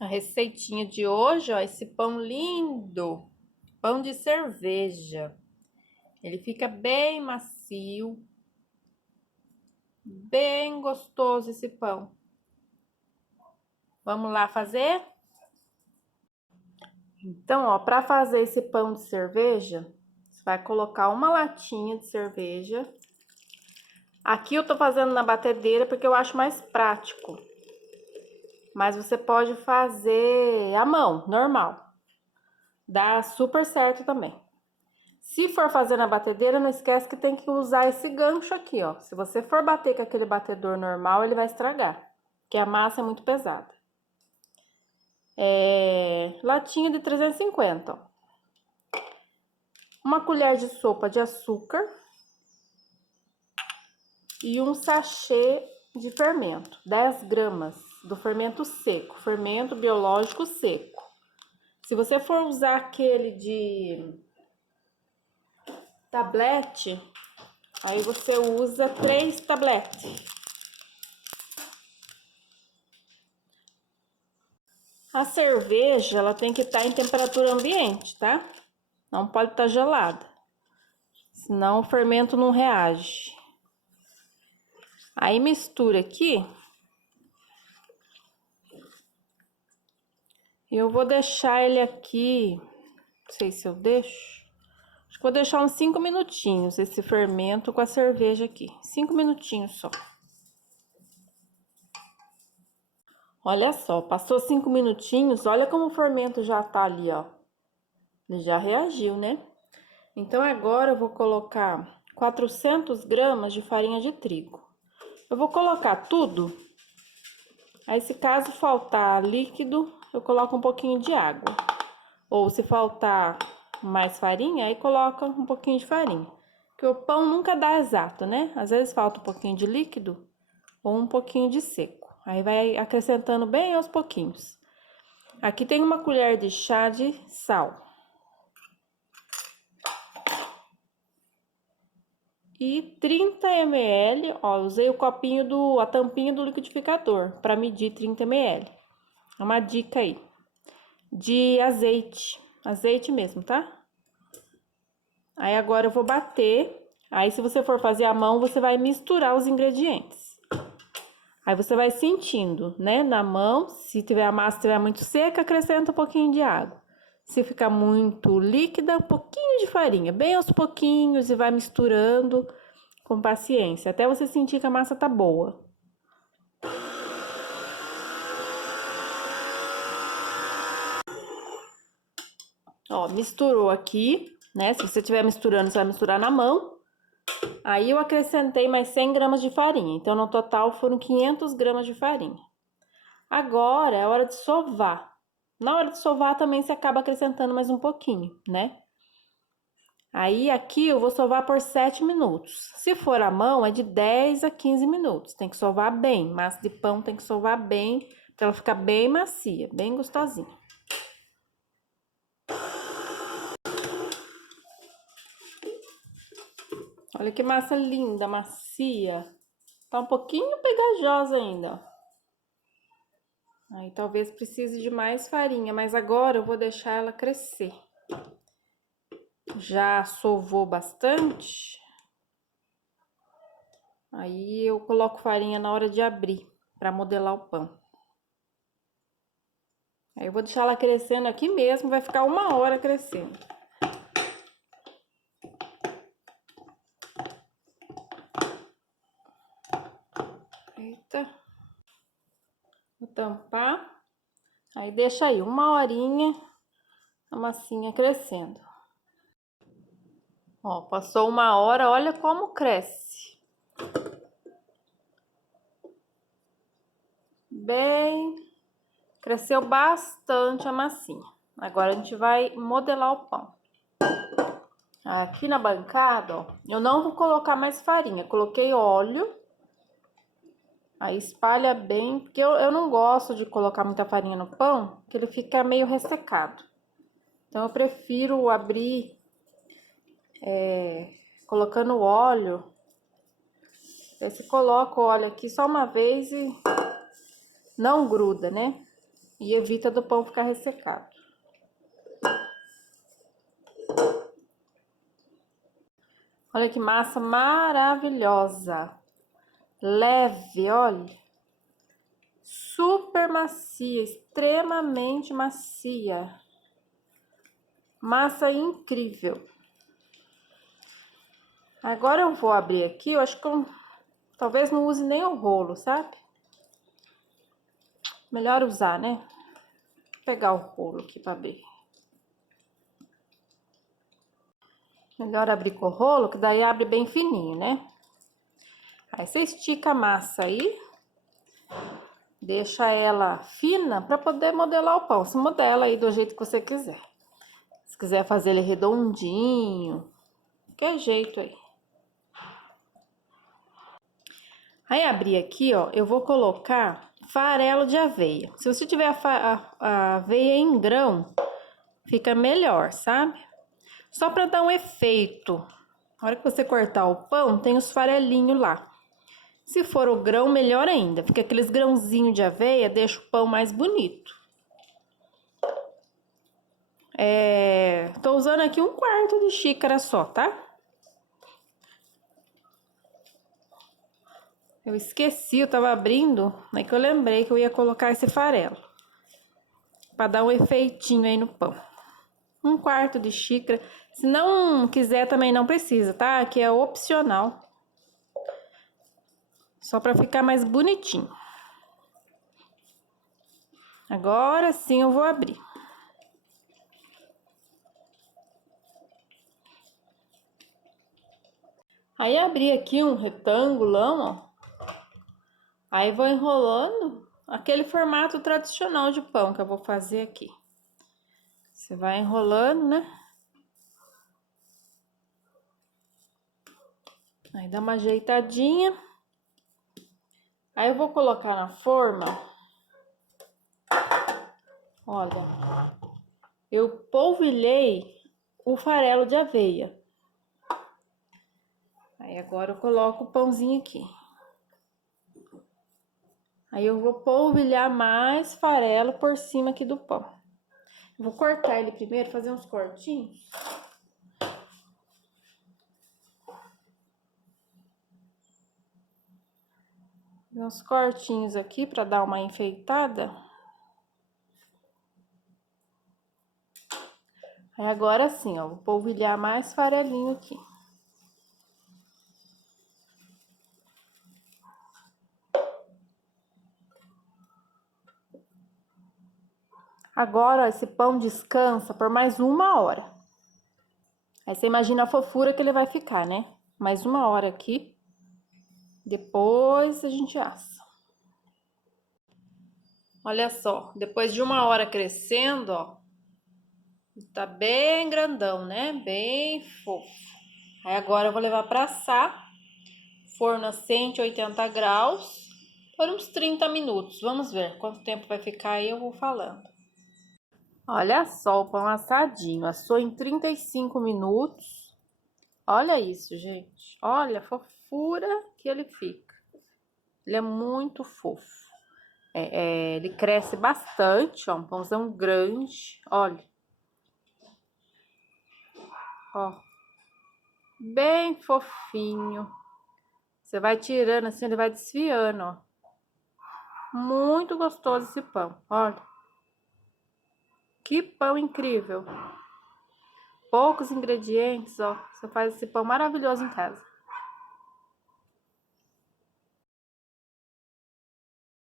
A receitinha de hoje, ó, esse pão lindo, pão de cerveja. Ele fica bem macio, bem gostoso esse pão. Vamos lá fazer? Então, ó, para fazer esse pão de cerveja, você vai colocar uma latinha de cerveja. Aqui eu tô fazendo na batedeira porque eu acho mais prático. Mas você pode fazer à mão, normal. Dá super certo também. Se for fazer na batedeira, não esquece que tem que usar esse gancho aqui, ó. Se você for bater com aquele batedor normal, ele vai estragar, porque a massa é muito pesada. Latinha de 350, ó. Uma colher de sopa de açúcar e um sachê de fermento, 10 gramas do fermento seco, fermento biológico seco. Se você for usar aquele de tablete, aí você usa 3 tabletes. A cerveja, ela tem que estar em temperatura ambiente, tá? Não pode estar gelada, senão o fermento não reage. Aí mistura aqui. Eu vou deixar ele aqui, não sei se eu deixo. Acho que vou deixar uns 5 minutinhos esse fermento com a cerveja aqui. 5 minutinhos só. Olha só, passou 5 minutinhos, olha como o fermento já tá ali, ó. Ele já reagiu, né? Então agora eu vou colocar 400 gramas de farinha de trigo. Eu vou colocar tudo. Aí se caso faltar líquido, eu coloco um pouquinho de água. Ou se faltar mais farinha, aí coloca um pouquinho de farinha. Porque o pão nunca dá exato, né? Às vezes falta um pouquinho de líquido ou um pouquinho de seco. Aí vai acrescentando bem aos pouquinhos. Aqui tem uma colher de chá de sal. E 30 ml, ó, usei o copinho a tampinha do liquidificador para medir 30 ml. É uma dica aí. De azeite mesmo, tá? Aí agora eu vou bater. Aí se você for fazer à mão, você vai misturar os ingredientes. Aí você vai sentindo, né, na mão. Se tiver a massa estiver muito seca, acrescenta um pouquinho de água. Se ficar muito líquida, um pouquinho de farinha, bem aos pouquinhos, e vai misturando com paciência, até você sentir que a massa tá boa. Ó, misturou aqui, né? Se você estiver misturando, você vai misturar na mão. Aí eu acrescentei mais 100 gramas de farinha, então no total foram 500 gramas de farinha. Agora é hora de sovar. Na hora de sovar também você acaba acrescentando mais um pouquinho, né? Aí aqui eu vou sovar por 7 minutos. Se for à mão, é de 10 a 15 minutos. Tem que sovar bem. Massa de pão tem que sovar bem, pra ela ficar bem macia, bem gostosinha. Olha que massa linda, macia. Tá um pouquinho pegajosa ainda. Aí talvez precise de mais farinha, mas agora eu vou deixar ela crescer. Já sovou bastante. Aí eu coloco farinha na hora de abrir, para modelar o pão. Aí eu vou deixar ela crescendo aqui mesmo, vai ficar 1 hora crescendo. Eita. Vou tampar. Aí deixa aí 1 horinha a massinha crescendo. Ó, passou 1 hora, olha como cresce. Cresceu bastante a massinha. Agora a gente vai modelar o pão. Aqui na bancada, ó, eu não vou colocar mais farinha, coloquei óleo. Aí espalha bem, porque eu não gosto de colocar muita farinha no pão, porque ele fica meio ressecado. Então eu prefiro abrir colocando óleo. Aí você coloca o óleo aqui só uma vez e não gruda, né? e evita do pão ficar ressecado. Olha que massa maravilhosa. Leve, olha. Super macia, extremamente macia. Massa incrível. Agora eu vou abrir aqui, eu acho que talvez não use nem o rolo, sabe? Melhor usar, né? Vou pegar o rolo aqui para abrir. Melhor abrir com o rolo, que daí abre bem fininho, né? Aí você estica a massa aí. Deixa ela fina para poder modelar o pão. Você modela aí do jeito que você quiser. Se quiser fazer ele redondinho, qualquer jeito aí. Aí, abrir aqui, ó, eu vou colocar farelo de aveia. Se você tiver a aveia em grão, fica melhor, sabe? Só para dar um efeito. Na hora que você cortar o pão, tem os farelinhos lá. Se for o grão, melhor ainda, porque aqueles grãozinhos de aveia deixa o pão mais bonito. Tô usando aqui 1/4 de xícara só, tá? Eu esqueci, eu tava abrindo, aí que eu lembrei que eu ia colocar esse farelo. Pra dar um efeitinho aí no pão. 1/4 de xícara. Se não quiser, também não precisa, tá? Aqui é opcional. Só pra ficar mais bonitinho. Agora sim eu vou abrir. Aí abri aqui um retângulão, ó. Aí vou enrolando aquele formato tradicional de pão que eu vou fazer aqui. Você vai enrolando, né? Aí dá uma ajeitadinha. Aí eu vou colocar na forma. Olha, eu polvilhei o farelo de aveia. Aí agora eu coloco o pãozinho aqui. Aí eu vou polvilhar mais farelo por cima aqui do pão. Vou cortar ele primeiro, fazer uns cortinhos. Uns cortinhos aqui para dar uma enfeitada. Aí agora sim, ó, vou polvilhar mais farelinho aqui. Agora, ó, esse pão descansa por mais 1 hora. Aí você imagina a fofura que ele vai ficar, né? Mais 1 hora aqui. Depois a gente assa. Olha só, depois de 1 hora crescendo, ó. Tá bem grandão, né? Bem fofo. Aí agora eu vou levar pra assar. Forno a 180 graus. Por uns 30 minutos. Vamos ver quanto tempo vai ficar aí, eu vou falando. Olha só o pão assadinho. Assou em 35 minutos. Olha isso, gente. Olha a fofura que ele fica. Ele é muito fofo. Ele cresce bastante, ó. Um pãozão grande. Olha. Ó. Bem fofinho. Você vai tirando assim, ele vai desfiando, ó. Muito gostoso esse pão. Olha. Que pão incrível. Poucos ingredientes, ó. Você faz esse pão maravilhoso em casa.